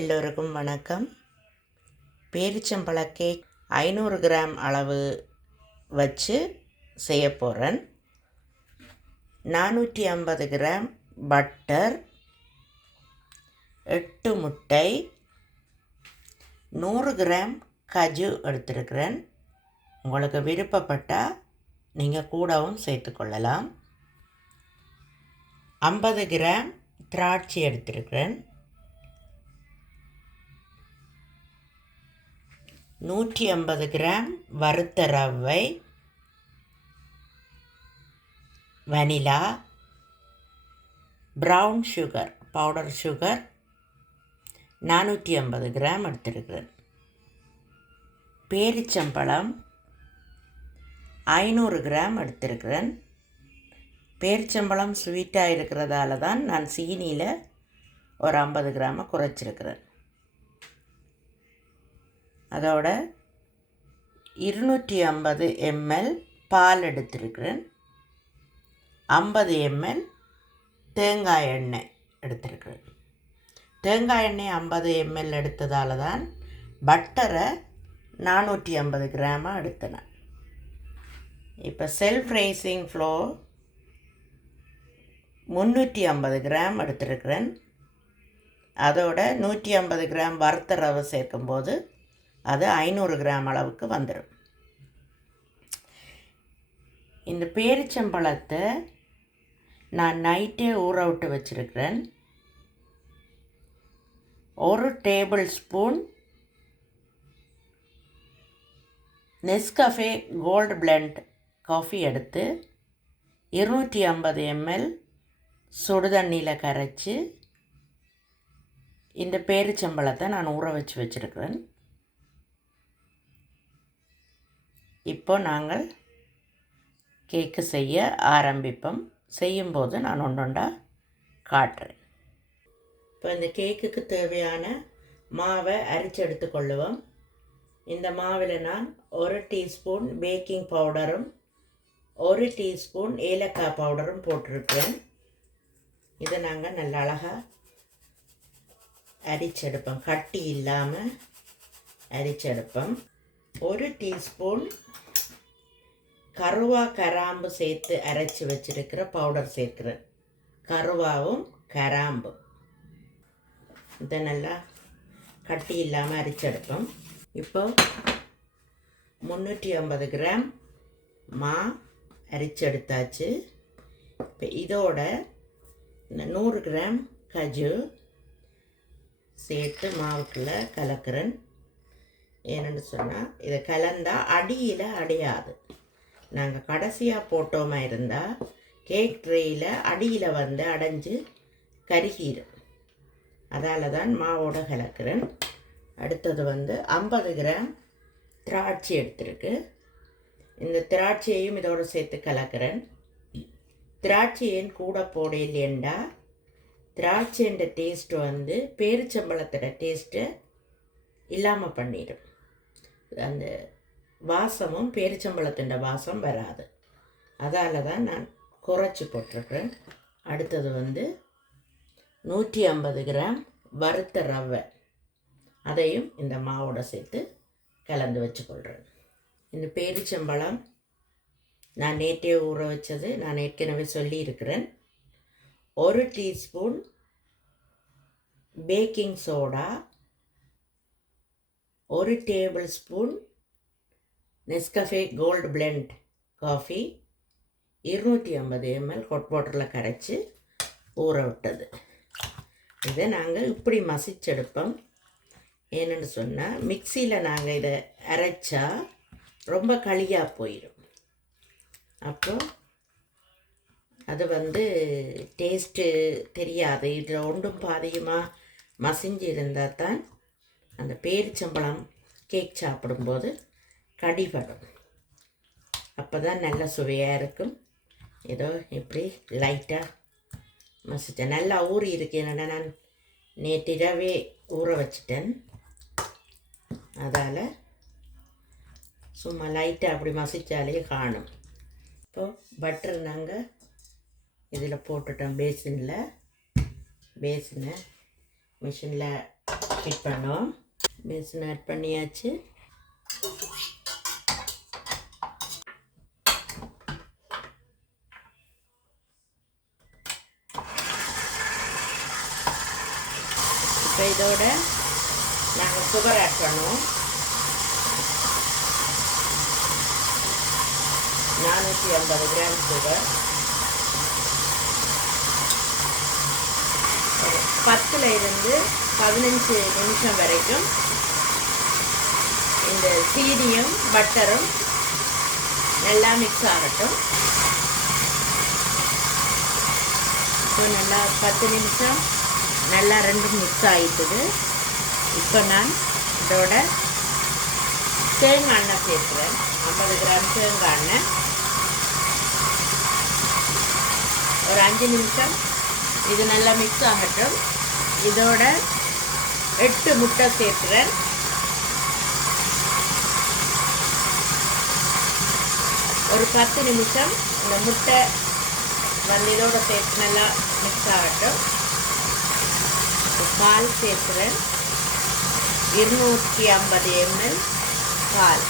எல்லோருக்கும் வணக்கம். பேரிச்சம்பழ கேக் ஐநூறு கிராம் அளவு வச்சு செய்ய போகிறேன் நானூற்றி ஐம்பது கிராம் பட்டர் எட்டு முட்டை நூறு கிராம் கஜு எடுத்திருக்கிறேன். உங்களுக்கு விருப்பப்பட்டால் நீங்கள் கூடவும் சேர்த்துக்கொள்ளலாம் ஐம்பது கிராம் திராட்சை எடுத்திருக்கிறேன். நூற்றி ஐம்பது கிராம் வறுத்த ரவை vanilla brown sugar powder sugar நானூற்றி ஐம்பது கிராம் எடுத்திருக்கிறேன். பேரிச்சம்பழம் ஐநூறு கிராம் எடுத்திருக்கிறேன். பேரிச்சம்பழம் ஸ்வீட்டாக இருக்கிறதால தான் நான் சீனியில் ஒரு ஐம்பது கிராமை குறைச்சிருக்கிறேன். அதோட இருநூற்றி ஐம்பது எம்எல் பால் எடுத்திருக்கிறேன். ஐம்பது எம்எல் தேங்காய் எண்ணெய் எடுத்திருக்கிறேன். தேங்காய் எண்ணெய் ஐம்பது எம்எல் எடுத்ததால் தான் பட்டரை நானூற்றி ஐம்பது கிராமாக எடுத்தினேன் இப்போ செல்ஃப் ரைசிங் ஃப்ளோ முந்நூற்றி ஐம்பது கிராம் எடுத்திருக்கிறேன். அதோட நூற்றி ஐம்பது கிராம் வறுத்த ரவை சேர்க்கும்போது அது ஐநூறு கிராம் அளவுக்கு வந்துடும் இந்த பேரிச்சம்பழத்தை நான் நைட்டே ஊற விட்டு வச்சுருக்கிறேன். ஒரு tablespoon Nescafe gold blend coffee எடுத்து இருநூற்றி ஐம்பது எம்எல் சுடு தண்ணியில் கரைச்சி இந்த பேரிச்சம்பழத்தை நான் ஊற வச்சு வச்சுருக்கிறேன். இப்போ நாங்கள் கேக்கு செய்ய ஆரம்பிப்போம். செய்யும்போது நான் ஒன்றொண்டா காட்டுறேன். இப்போ இந்த கேக்குக்கு தேவையான மாவை அரிச்சு எடுத்துக்கொள்ளுவோம் இந்த மாவில் நான் ஒரு டீஸ்பூன் பேக்கிங் பவுடரும் ஒரு டீஸ்பூன் ஏலக்காய் பவுடரும் போட்டிருக்கேன். இதை நாங்கள் நல்ல அழகாக அரிச்செடுப்போம் கட்டி இல்லாமல் அரிச்செடுப்போம் ஒரு டீஸ்பூன் கருவா கராம்பு சேர்த்து அரைச்சி வச்சிருக்கிற பவுடர் சேர்க்குறேன். கருவாவும் கராம்பும் இதை நல்லா கட்டி இல்லாமல் அரிச்செடுப்போம் இப்போ முந்நூற்றி ஐம்பது கிராம் மா அரிச்செடுத்தாச்சு இப்போ இதோட இந்த நூறு கிராம் கஜு சேர்த்து மாவுக்குள்ளே கலக்கிறேன். ஏன்னு சொன்னால் இதை கலந்தால் அடியில் அடையாது. நாங்கள் கடைசியாக போட்டோமா இருந்தால் கேக் ட்ரேயில் அடியில் வந்து அடைஞ்சு கருகிடும் அதால் தான் மாவோட கலக்கிறேன். அடுத்தது வந்து ஐம்பது கிராம் திராட்சை எடுத்திருக்கு. இந்த திராட்சையையும் இதோடு சேர்த்து கலக்கிறேன். திராட்சை ஏன் கூட போட இல்லையண்டா திராட்சைன்ற டேஸ்ட்டு வந்து பேரிச்சம்பழத்தோட டேஸ்ட்டு இல்லாமல் பண்ணிடும் அந்த வாசமும் பேரிச்சம்பழத்தின் வாசம் வராது. அதால் தான் நான் குறைச்சி போட்டிருக்கிறேன். அடுத்தது வந்து நூற்றி ஐம்பது கிராம் வறுத்த ரவை. அதையும் இந்த மாவோட சேர்த்து கலந்து வச்சுக்கொள்கிறேன் இந்த பேரிச்சம்பழம் நான் நேற்றே ஊற வச்சது நான் ஏற்கனவே சொல்லியிருக்கிறேன். ஒரு டீஸ்பூன் பேக்கிங் சோடா ஒரு tablespoon Nescafe gold blend coffee இருநூற்றி ஐம்பது எம்எல் ஹொட் வாட்டரில் கரைச்சி ஊற விட்டது. இதை நாங்கள் இப்படி மசிச்செடுப்போம். ஏன்னு சொன்னால் மிக்சியில் நாங்கள் இதை அரைச்சா ரொம்ப களியாக போயிடும் அப்போ அது வந்து டேஸ்ட்டு தெரியாது. இதில் ஒன்றும் பாதியமாக மசிஞ்சு இருந்தால் தான் அந்த பேரிச்சம்பழம் கேக் சாப்பிடும்போது கடிபடும். அப்போ தான் நல்ல சுவையாக இருக்கும். ஏதோ இப்படி லைட்டாக மசித்தேன் நல்லா ஊறி இருக்கு. என்னடா நான் நேற்றிரவே ஊற வச்சிட்டேன். அதால் சும்மா லைட்டாக அப்படி மசித்தாலே காணும். இப்போ பட்டர் நாங்கள் இதில் போட்டுட்டோம் பேசினில் பேசினை மிஷினில் ஃபிட் பண்ணோம். பேசன் ஆட் பண்ணியாச்சு. இப்போ இதோட நாங்கள் சுகர் ஆட் பண்ணுவோம். நானூற்றி ஐம்பது கிராம் சுகர் பத்தில் இருந்து பதினஞ்சு நிமிஷம் வரைக்கும் இந்த சீனியும் பட்டரும் நல்லா மிக்ஸ் ஆகட்டும். இப்போ நல்லா பத்து நிமிஷம் நல்லா ரெண்டும் மிக்ஸ் ஆகிட்டுது இப்போ நான் இதோட தேங்காய் எண்ணெய் சேர்க்குறேன். ஐம்பது கிராம் தேங்காய் எண்ணெய். ஒரு அஞ்சு நிமிஷம் இது நல்லா மிக்ஸ் ஆகட்டும். இதோட எட்டு முட்டை சேர்க்குறேன். ஒரு பத்து நிமிஷம் இந்த முட்டை வந்து இதோட சேர்த்து நல்லா மிக்ஸ் ஆகட்டும். பால் சேர்க்குறேன். இருநூற்றி ஐம்பது எம்எல் பால்.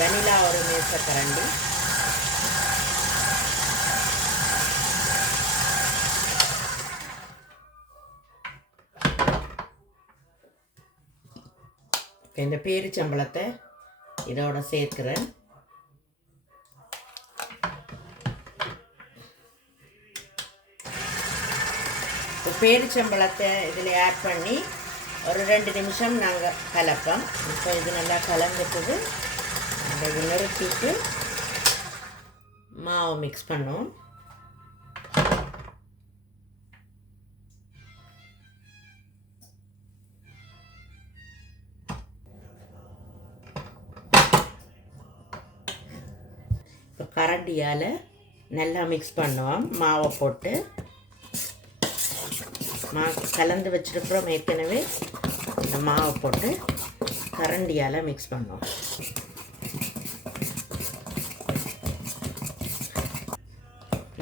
வெனிலா ஒரு மேசக்கரண்டி இந்த பேரிச்சம்பளத்தை இதோட சேர்க்குறேன். இப்போ பேரிச்சம்பளத்தை இதில் ஆட் பண்ணி ஒரு ரெண்டு நிமிஷம் நாங்கள் கலப்போம். இப்போ இது நல்லா கலந்துட்டுது அதை நிறுத்திட்டு மாவை மிக்ஸ் பண்ணுவோம். இப்போ கரண்டியால் நல்லா மிக்ஸ் பண்ணுவோம். மாவை போட்டு. மா கலந்து வச்சுருக்குறோம் ஏற்கனவே. இந்த மாவை போட்டு கரண்டியால் மிக்ஸ் பண்ணுவோம்.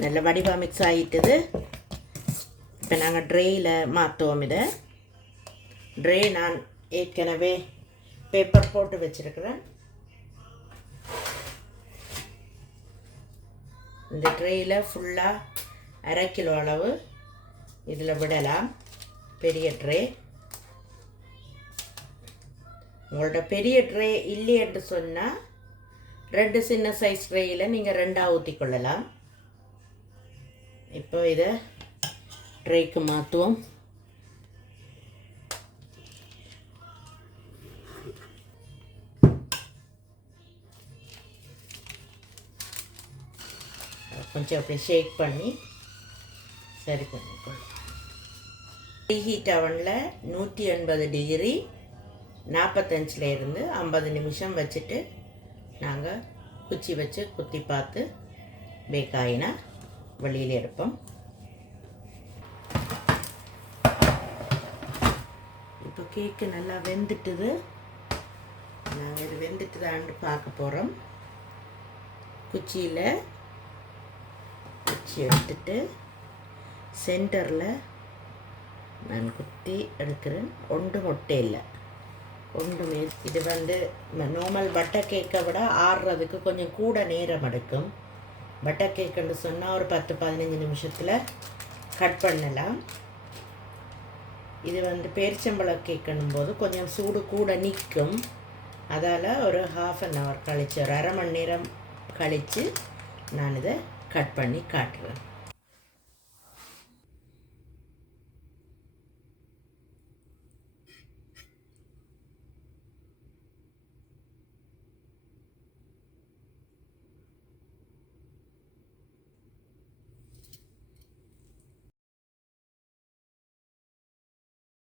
நல்ல வடிவாக மிக்ஸ் ஆகிட்டுது இப்போ நாங்கள் ட்ரேயில் மாற்றுவோம் இதை. ட்ரே நான் ஏற்கனவே பேப்பர் போட்டு வச்சுருக்கிறேன். இந்த ட்ரேயில் ஃபுல்லாக அரை கிலோ அளவு இதில் விடலாம். பெரிய ட்ரே உங்களோட பெரிய ட்ரே இல்லை என்று சொன்னால் ரெண்டு சின்ன சைஸ் ட்ரேயில் நீங்கள் ரெண்டாக ஊற்றி கொள்ளலாம். இப்போ இதை ட்ரைக்கு மாற்றுவோம் கொஞ்சம் அப்படி ஷேக் பண்ணி சரி பண்ணிக்கொள்ளும் ஹீட் அவனில் நூற்றி எண்பது டிகிரி நாற்பத்தஞ்சில் இருந்து ஐம்பது நிமிஷம் வச்சுட்டு நாங்கள் குச்சி வச்சு குத்தி பார்த்து பேக் ஆகினா வெளியில் எடுப்போம் இப்போ கேக்கு நல்லா வெந்துட்டுது நாங்கள் இது வெந்துட்டுதான்னு பார்க்க போகிறோம் குச்சியில் குச்சி எடுத்துட்டு சென்டரில் நான் குத்தி எடுக்கிறேன் ஒன்று மொட்டை இல்லை ஒன்றுமே இது வந்து நார்மல் பட்டர் கேக்கை விட ஆடுறதுக்கு கொஞ்சம் கூட நேரம் எடுக்கும் பட்டர் கேக்குன்னு சொன்னால் ஒரு பத்து பதினஞ்சு நிமிஷத்தில் கட் பண்ணலாம். இது வந்து பேரிச்சம்பழம் கேட்கணும் போது கொஞ்சம் சூடு கூட நிற்கும். அதால் ஒரு ஹாஃப் அன் ஹவர் கழித்து ஒரு அரை மணி நேரம் கழித்து நான் இதை கட் பண்ணி காட்டுறேன்.